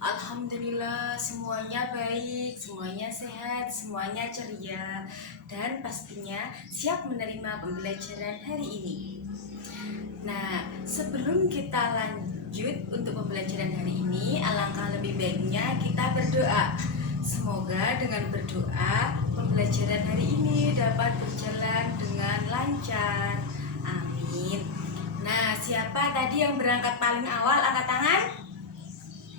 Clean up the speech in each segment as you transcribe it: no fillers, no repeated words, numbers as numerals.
Alhamdulillah semuanya baik, semuanya sehat, semuanya ceria, dan pastinya siap menerima pembelajaran hari ini. Nah, sebelum kita lanjut untuk pembelajaran hari ini, alangkah lebih baiknya kita berdoa. Semoga dengan berdoa pembelajaran hari ini dapat berjalan dengan lancar. Amin. Nah, siapa tadi yang berangkat paling awal? Angkat tangan.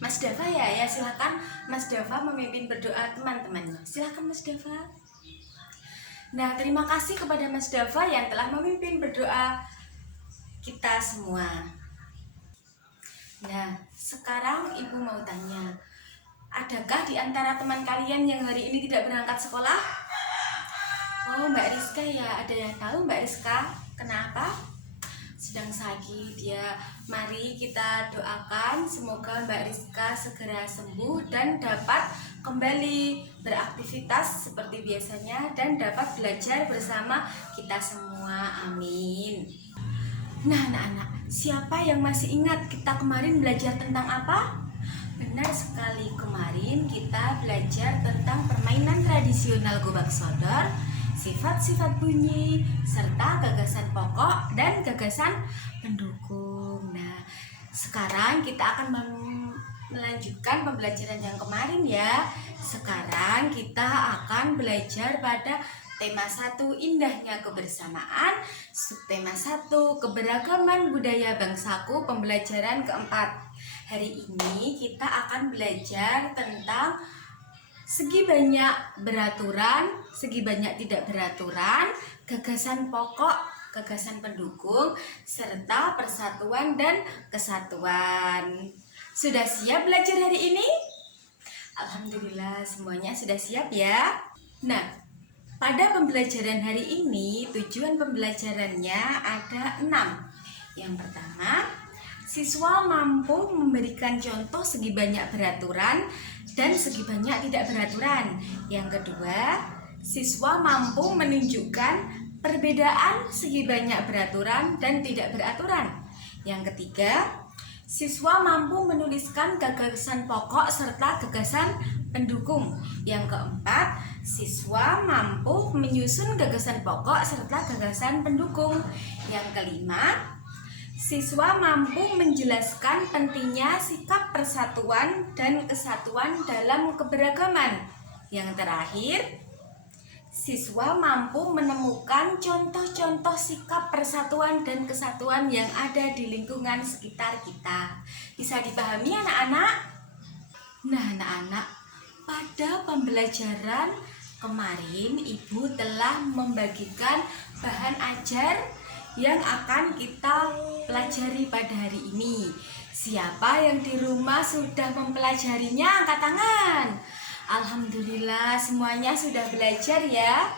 Mas Dava ya, silakan Mas Dava memimpin berdoa teman-temannya. Silakan Mas Dava. Nah, terima kasih kepada Mas Dava yang telah memimpin berdoa kita semua. Nah, sekarang Ibu mau tanya, adakah di antara teman kalian yang hari ini tidak berangkat sekolah? Oh, Mbak Rizka ya, ada yang tahu Mbak Rizka? Kenapa? Sedang sakit ya. Mari kita doakan semoga Mbak Rizka segera sembuh dan dapat kembali beraktivitas seperti biasanya dan dapat belajar bersama kita semua. Amin. Nah, anak-anak, siapa yang masih ingat kita kemarin belajar tentang apa? Benar sekali, kemarin kita belajar tentang permainan tradisional gobak sodor, sifat-sifat bunyi, serta gagasan pokok dan gagasan pendukung. Nah, sekarang kita akan melanjutkan pembelajaran yang kemarin ya. Sekarang kita akan belajar pada tema 1 indahnya kebersamaan, subtema 1 keberagaman budaya bangsaku, pembelajaran keempat. Hari ini kita akan belajar tentang segi banyak beraturan, segi banyak tidak beraturan, gagasan pokok, gagasan pendukung, serta persatuan dan kesatuan. Sudah siap belajar hari ini? Alhamdulillah semuanya sudah siap ya. Nah, pada pembelajaran hari ini tujuan pembelajarannya ada 6. Yang pertama, siswa mampu memberikan contoh segi banyak beraturan dan segi banyak tidak beraturan. Yang kedua, siswa mampu menunjukkan perbedaan segi banyak beraturan dan tidak beraturan. Yang ketiga, siswa mampu menuliskan gagasan pokok serta gagasan pendukung. Yang keempat, siswa mampu menyusun gagasan pokok serta gagasan pendukung. Yang kelima, siswa mampu menjelaskan pentingnya sikap persatuan dan kesatuan dalam keberagaman. Yang terakhir, siswa mampu menemukan contoh-contoh sikap persatuan dan kesatuan yang ada di lingkungan sekitar kita. Bisa dipahami anak-anak? Nah, anak-anak, pada pembelajaran kemarin Ibu telah membagikan bahan ajar yang akan kita pelajari pada hari ini. Siapa yang di rumah sudah mempelajarinya? Angkat tangan. Alhamdulillah semuanya sudah belajar ya.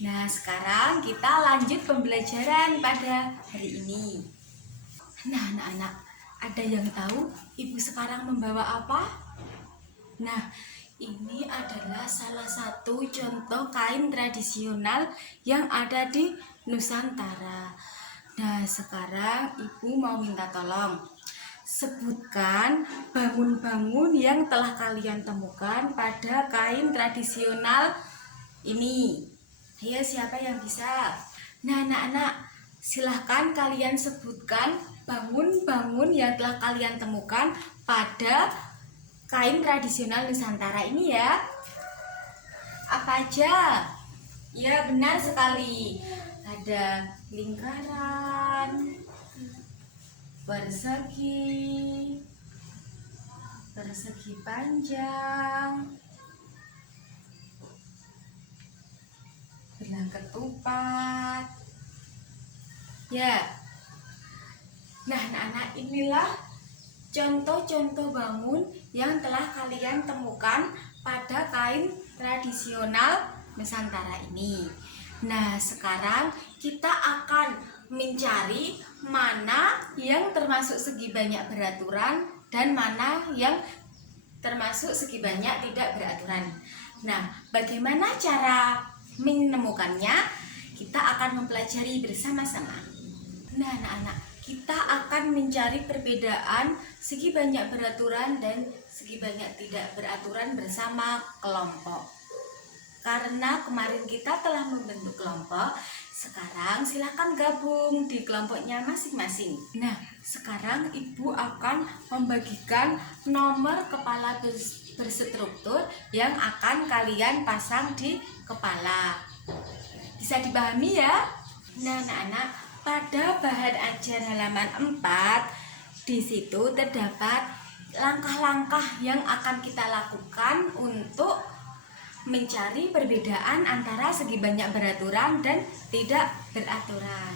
Nah, sekarang kita lanjut pembelajaran pada hari ini. Nah, anak-anak, ada yang tahu Ibu sekarang membawa apa? Nah, ini adalah salah satu contoh kain tradisional yang ada di Nusantara. Nah, sekarang Ibu mau minta tolong. Sebutkan bangun-bangun yang telah kalian temukan pada kain tradisional ini. Ayo, siapa yang bisa? Nah, anak-anak, silahkan kalian sebutkan bangun-bangun yang telah kalian temukan pada kain tradisional Nusantara ini ya. Apa aja? Ya, benar sekali. Ada lingkaran, persegi panjang, belah ketupat. Ya. Nah, anak-anak, inilah contoh-contoh bangun yang telah kalian temukan pada kain tradisional Nusantara ini. Nah, sekarang kita akan mencari mana yang termasuk segi banyak beraturan dan mana yang termasuk segi banyak tidak beraturan. Nah, bagaimana cara menemukannya? Kita akan mempelajari bersama-sama. Nah, anak-anak, kita akan mencari perbedaan segi banyak beraturan dan segi banyak tidak beraturan bersama kelompok. Karena kemarin kita telah membentuk kelompok, sekarang silakan gabung di kelompoknya masing-masing. Nah, sekarang Ibu akan membagikan nomor kepala berstruktur yang akan kalian pasang di kepala. Bisa dipahami ya? Nah, anak-anak, pada bahan ajar halaman 4 di situ terdapat langkah-langkah yang akan kita lakukan untuk mencari perbedaan antara segi banyak beraturan dan tidak beraturan.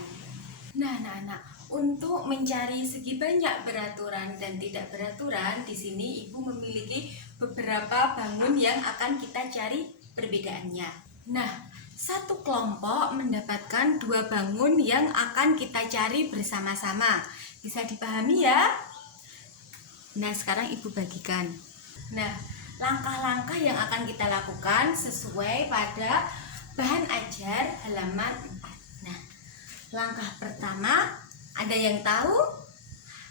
Nah, anak-anak, untuk mencari segi banyak beraturan dan tidak beraturan, di sini Ibu memiliki beberapa bangun yang akan kita cari perbedaannya. Nah, satu kelompok mendapatkan 2 bangun yang akan kita cari bersama-sama. Bisa dipahami ya? Nah, sekarang Ibu bagikan. Nah, langkah-langkah yang akan kita lakukan sesuai pada bahan ajar halaman 4. Nah, langkah pertama, ada yang tahu?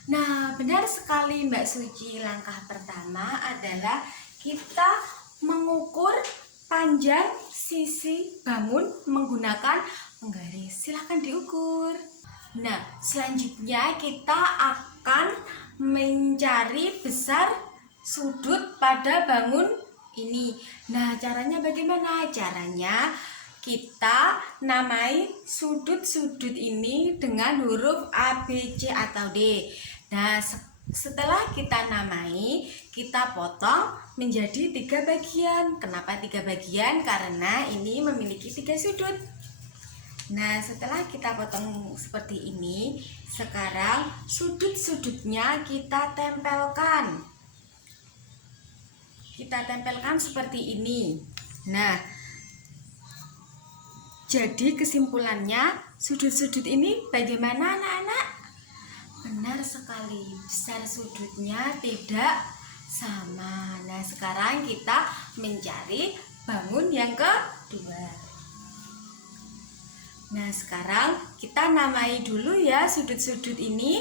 Nah, benar sekali Mbak Suci. Langkah pertama adalah kita mengukur panjang sisi bangun menggunakan penggaris. Silahkan diukur. Nah, selanjutnya kita akan mencari besar sudut pada bangun ini. Nah, caranya bagaimana? Caranya kita namai sudut-sudut ini dengan huruf A, B, C, atau D. Nah, setelah kita namai, kita potong menjadi 3 bagian. Kenapa 3 bagian? Karena ini memiliki 3 sudut. Nah, setelah kita potong seperti ini, sekarang sudut-sudutnya kita tempelkan. Kita tempelkan seperti ini. Nah, jadi kesimpulannya sudut-sudut ini bagaimana anak-anak? Benar sekali, besar sudutnya tidak sama. Nah, sekarang kita mencari bangun yang kedua. Nah, sekarang kita namai dulu ya sudut-sudut ini.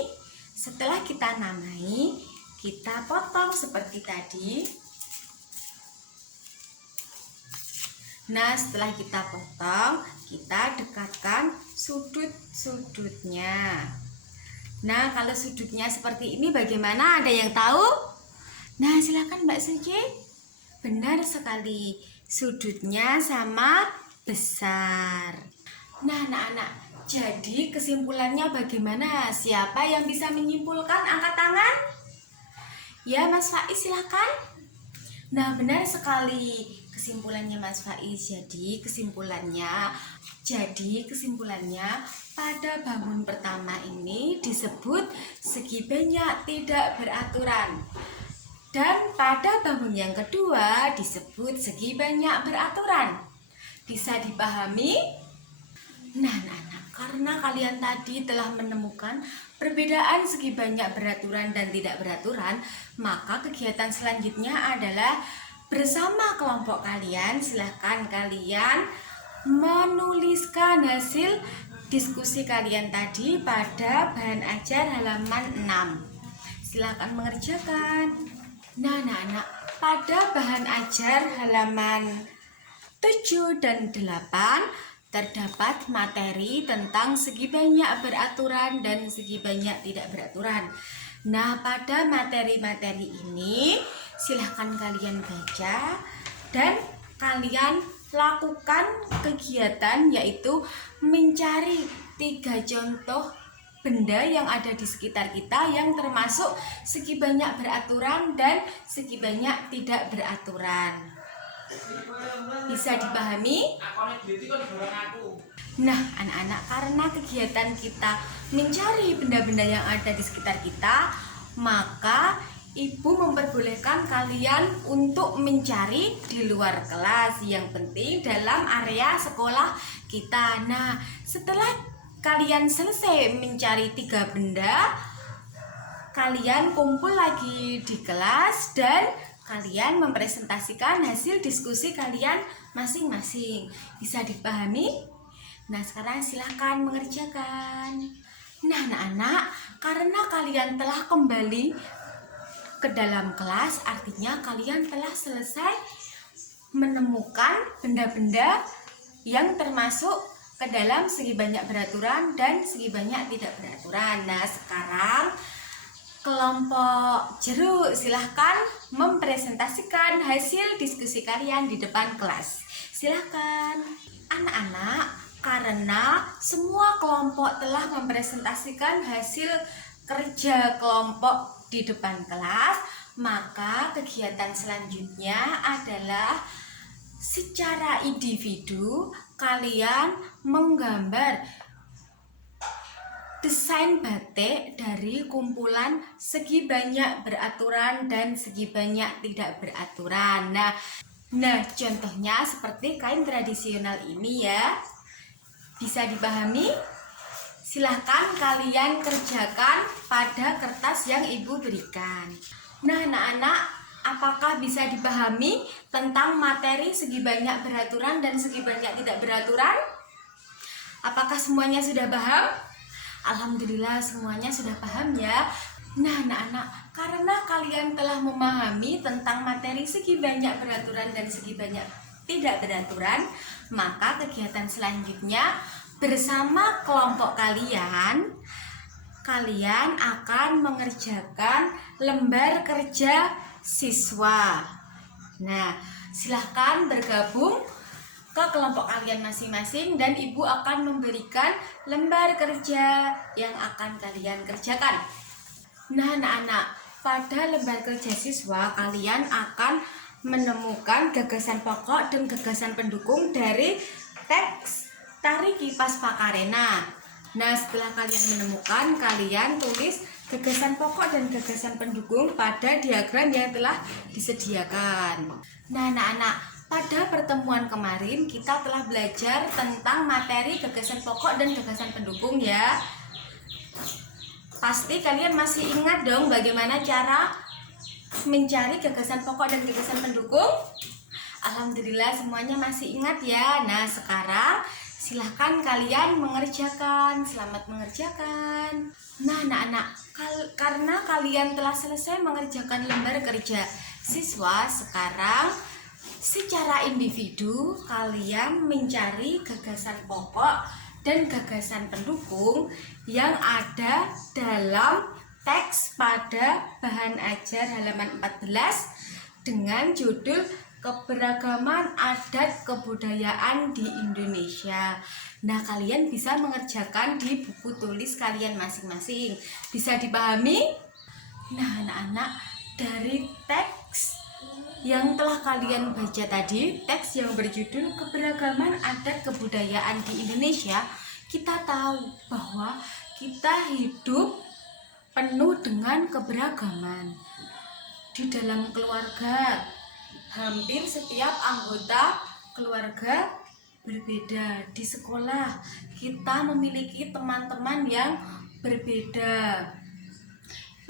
Setelah kita namai, kita potong seperti tadi. Nah, setelah kita potong, kita dekatkan sudut-sudutnya. Nah, kalau sudutnya seperti ini bagaimana? Ada yang tahu? Nah, silakan Mbak Suci. Benar sekali, sudutnya sama besar. Nah, anak-anak, jadi kesimpulannya bagaimana? Siapa yang bisa menyimpulkan? Angkat tangan. Ya, Mas Faiz silakan. Nah, benar sekali. Kesimpulannya Mas Faiz, jadi kesimpulannya pada bangun pertama ini disebut segi banyak tidak beraturan, dan pada bangun yang kedua disebut segi banyak beraturan. Bisa dipahami? Nah, anak-anak, karena kalian tadi telah menemukan perbedaan segi banyak beraturan dan tidak beraturan, maka kegiatan selanjutnya adalah bersama kelompok kalian, silahkan kalian menuliskan hasil diskusi kalian tadi pada bahan ajar halaman 6. Silahkan mengerjakan. Nah, anak-anak, pada bahan ajar halaman 7 dan 8 terdapat materi tentang segi banyak beraturan dan segi banyak tidak beraturan. Nah, pada materi-materi ini silahkan kalian baca dan kalian lakukan kegiatan, yaitu mencari 3 contoh benda yang ada di sekitar kita yang termasuk segi banyak beraturan dan segi banyak tidak beraturan. Bisa dipahami? Nah, anak-anak, karena kegiatan kita mencari benda-benda yang ada di sekitar kita, maka Ibu memperbolehkan kalian untuk mencari di luar kelas, yang penting dalam area sekolah kita. Nah, setelah kalian selesai mencari 3 benda, kalian kumpul lagi di kelas dan kalian mempresentasikan hasil diskusi kalian masing-masing. Bisa dipahami? Nah, sekarang silahkan mengerjakan. Nah, anak-anak, karena kalian telah kembali ke dalam kelas, artinya kalian telah selesai menemukan benda-benda yang termasuk ke dalam segi banyak beraturan dan segi banyak tidak beraturan. Nah, sekarang kelompok jeruk silahkan mempresentasikan hasil diskusi kalian di depan kelas. Silahkan anak-anak, karena semua kelompok telah mempresentasikan hasil kerja kelompok di depan kelas, maka kegiatan selanjutnya adalah secara individu kalian menggambar desain batik dari kumpulan segi banyak beraturan dan segi banyak tidak beraturan. Nah, contohnya seperti kain tradisional ini ya. Bisa dipahami? Silahkan kalian kerjakan pada kertas yang ibu berikan. Nah, anak-anak, apakah bisa dipahami tentang materi segi banyak beraturan dan segi banyak tidak beraturan? Apakah semuanya sudah paham? Alhamdulillah semuanya sudah paham ya. Nah, anak-anak, karena kalian telah memahami tentang materi segi banyak beraturan dan segi banyak tidak beraturan, maka kegiatan selanjutnya bersama kelompok kalian akan mengerjakan lembar kerja siswa. Nah, silahkan bergabung ke kelompok kalian masing-masing dan ibu akan memberikan lembar kerja yang akan kalian kerjakan. Nah, anak-anak, pada lembar kerja siswa kalian akan menemukan gagasan pokok dan gagasan pendukung dari teks Tari Kipas Pakarena. Nah, setelah kalian menemukan, kalian tulis gagasan pokok dan gagasan pendukung pada diagram yang telah disediakan. Nah, anak-anak, pada pertemuan kemarin kita telah belajar tentang materi gagasan pokok dan gagasan pendukung ya. Pasti kalian masih ingat dong bagaimana cara mencari gagasan pokok dan gagasan pendukung? Alhamdulillah semuanya masih ingat ya. Nah, sekarang silahkan kalian mengerjakan. Selamat mengerjakan. Nah, anak-anak, karena kalian telah selesai mengerjakan lembar kerja siswa, sekarang secara individu kalian mencari gagasan pokok dan gagasan pendukung yang ada dalam teks pada bahan ajar halaman 14 dengan judul Keberagaman Adat Kebudayaan di Indonesia. Nah, kalian bisa mengerjakan di buku tulis kalian masing-masing. Bisa dipahami? Nah, anak-anak, dari teks yang telah kalian baca tadi, teks yang berjudul Keberagaman Adat Kebudayaan di Indonesia, kita tahu bahwa kita hidup penuh dengan keberagaman. Di dalam keluarga, hampir setiap anggota keluarga berbeda. Di sekolah, kita memiliki teman-teman yang berbeda.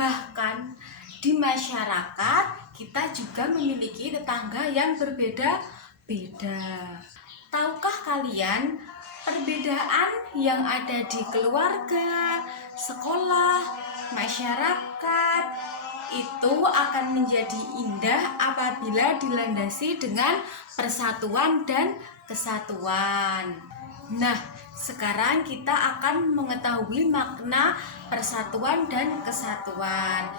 Bahkan di masyarakat, kita juga memiliki tetangga yang berbeda-beda. Tahukah kalian perbedaan yang ada di keluarga, sekolah, masyarakat itu akan menjadi indah apabila dilandasi dengan persatuan dan kesatuan. Nah, sekarang kita akan mengetahui makna persatuan dan kesatuan.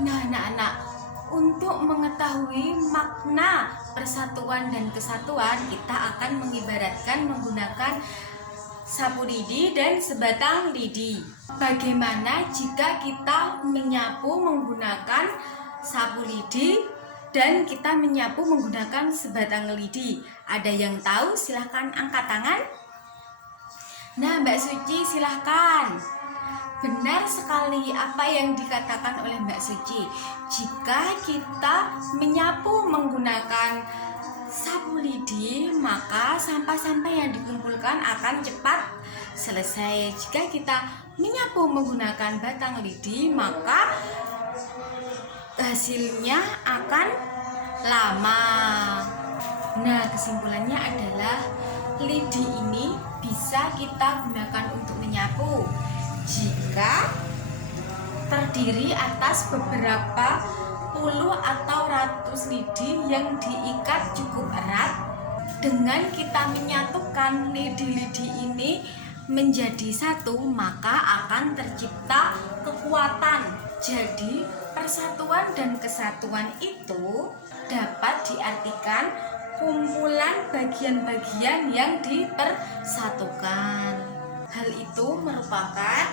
Nah, anak-anak, untuk mengetahui makna persatuan dan kesatuan, kita akan mengibaratkan menggunakan sapu lidi dan sebatang lidi. Bagaimana jika kita menyapu menggunakan sapu lidi dan kita menyapu menggunakan sebatang lidi? Ada yang tahu? Silahkan angkat tangan. Nah, Mbak Suci silahkan. Benar sekali apa yang dikatakan oleh Mbak Suci. Jika kita menyapu menggunakan sapu lidi, maka sampah-sampah yang dikumpulkan akan cepat selesai. Jika kita menyapu menggunakan batang lidi, maka hasilnya akan lama. Nah, kesimpulannya adalah lidi ini bisa kita gunakan untuk menyapu jika terdiri atas beberapa puluh atau ratus lidi yang diikat cukup erat. Dengan kita menyatukan lidi-lidi ini menjadi satu, maka akan tercipta kekuatan. Jadi persatuan dan kesatuan itu dapat diartikan kumpulan bagian-bagian yang dipersatukan. Hal itu merupakan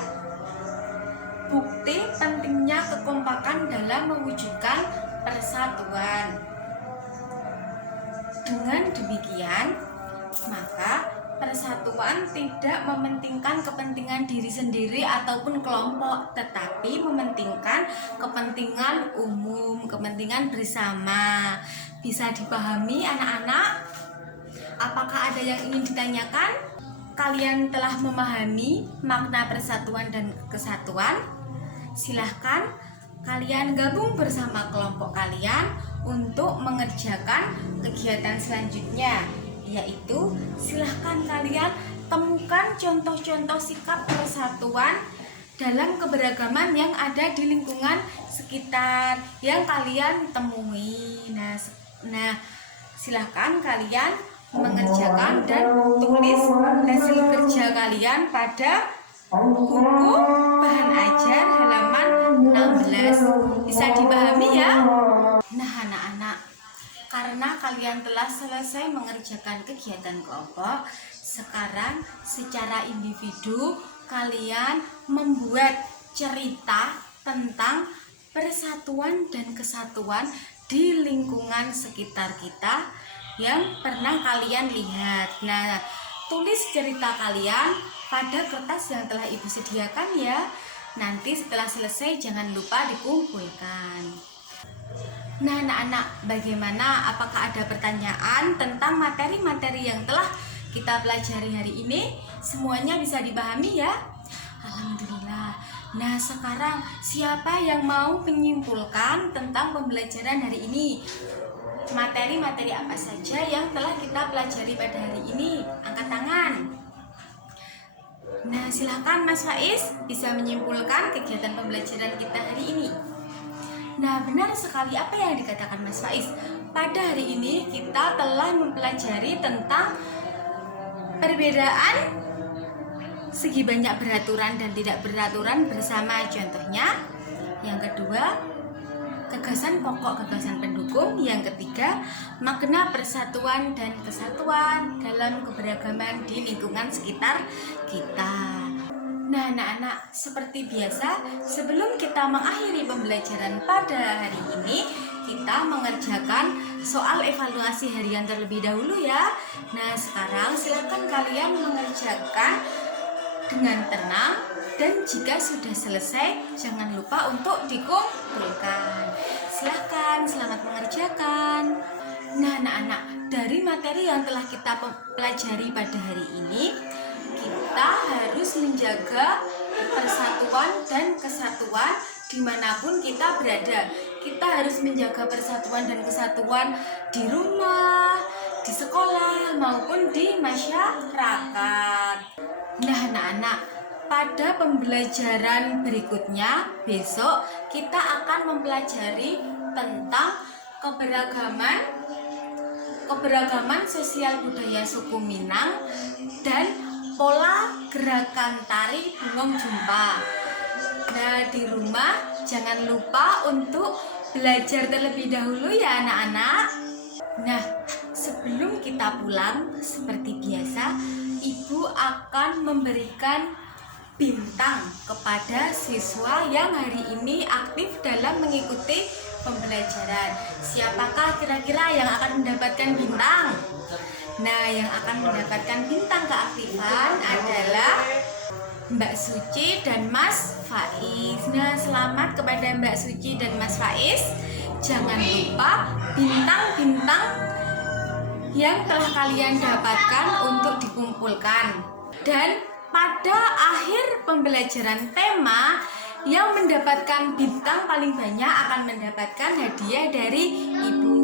bukti pentingnya kekompakan dalam mewujudkan persatuan. Dengan demikian, maka persatuan tidak mementingkan kepentingan diri sendiri ataupun kelompok, tetapi mementingkan kepentingan umum, kepentingan bersama. Bisa dipahami anak-anak? Apakah ada yang ingin ditanyakan? Kalian telah memahami makna persatuan dan kesatuan? Silahkan kalian gabung bersama kelompok kalian untuk mengerjakan kegiatan selanjutnya, yaitu silahkan kalian temukan contoh-contoh sikap persatuan dalam keberagaman yang ada di lingkungan sekitar yang kalian temui. Nah, silahkan kalian mengerjakan dan tulis hasil kerja kalian pada buku bahan ajar halaman 16. Bisa dipahami ya? Nah anak-anak, karena kalian telah selesai mengerjakan kegiatan kelompok, sekarang secara individu kalian membuat cerita tentang persatuan dan kesatuan di lingkungan sekitar kita yang pernah kalian lihat. Nah, tulis cerita kalian pada kertas yang telah ibu sediakan ya. Nanti setelah selesai jangan lupa dikumpulkan. Nah anak-anak, bagaimana? Apakah ada pertanyaan tentang materi-materi yang telah kita pelajari hari ini? Semuanya bisa dipahami ya? Alhamdulillah. Nah sekarang siapa yang mau menyimpulkan tentang pembelajaran hari ini? Materi-materi apa saja yang telah kita pelajari pada hari ini? Angkat tangan. Nah silahkan Mas Faiz bisa menyimpulkan kegiatan pembelajaran kita hari ini. Nah benar sekali apa yang dikatakan Mas Faiz. Pada hari ini kita telah mempelajari tentang perbedaan segi banyak beraturan dan tidak beraturan bersama. Contohnya yang kedua, gagasan pokok, gagasan pendukung. Yang ketiga, makna persatuan dan kesatuan dalam keberagaman di lingkungan sekitar kita. Nah anak-anak, seperti biasa sebelum kita mengakhiri pembelajaran pada hari ini, kita mengerjakan soal evaluasi harian terlebih dahulu ya. Nah sekarang silakan kalian mengerjakan dengan tenang, dan jika sudah selesai jangan lupa untuk dikumpulkan. Silahkan, selamat mengerjakan. Nah anak-anak, dari materi yang telah kita pelajari pada hari ini, kita harus menjaga persatuan dan kesatuan dimanapun kita berada. Kita harus menjaga persatuan dan kesatuan di rumah, di sekolah, maupun di masyarakat. Nah anak-anak, pada pembelajaran berikutnya besok kita akan mempelajari tentang keberagaman sosial budaya suku Minang dan pola gerakan tari Bungong Jumpa. Nah di rumah jangan lupa untuk belajar terlebih dahulu ya anak-anak. Nah sebelum kita pulang, seperti biasa ibu akan memberikan bintang kepada siswa yang hari ini aktif dalam mengikuti pembelajaran. Siapakah kira-kira yang akan mendapatkan bintang? Nah, yang akan mendapatkan bintang keaktifan adalah Mbak Suci dan Mas Faiz. Nah, selamat kepada Mbak Suci dan Mas Faiz. Jangan lupa bintang-bintang yang telah kalian dapatkan untuk dikumpulkan. Dan pada akhir pembelajaran tema, yang mendapatkan bintang paling banyak akan mendapatkan hadiah dari ibu.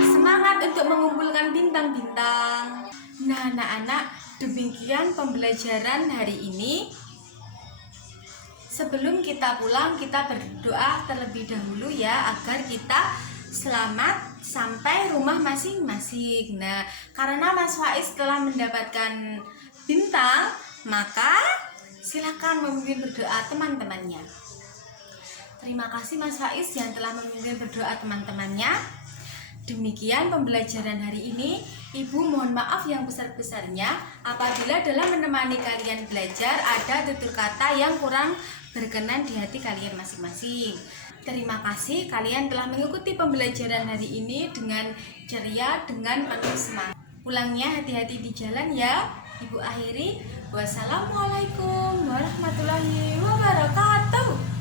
Semangat untuk mengumpulkan bintang-bintang. Nah, anak-anak, demikian pembelajaran hari ini. Sebelum kita pulang, kita berdoa terlebih dahulu ya, agar kita selamat sampai rumah masing-masing. Nah, karena Mas Faiz telah mendapatkan bintang, maka silakan memimpin berdoa teman-temannya. Terima kasih Mas Faiz yang telah memimpin berdoa teman-temannya. Demikian pembelajaran hari ini. Ibu mohon maaf yang besar-besarnya apabila dalam menemani kalian belajar ada tutur kata yang kurang berkenan di hati kalian masing-masing. Terima kasih kalian telah mengikuti pembelajaran hari ini dengan ceria, dengan penuh semangat. Pulangnya hati-hati di jalan ya. Ibu akhiri. Wassalamualaikum warahmatullahi wabarakatuh.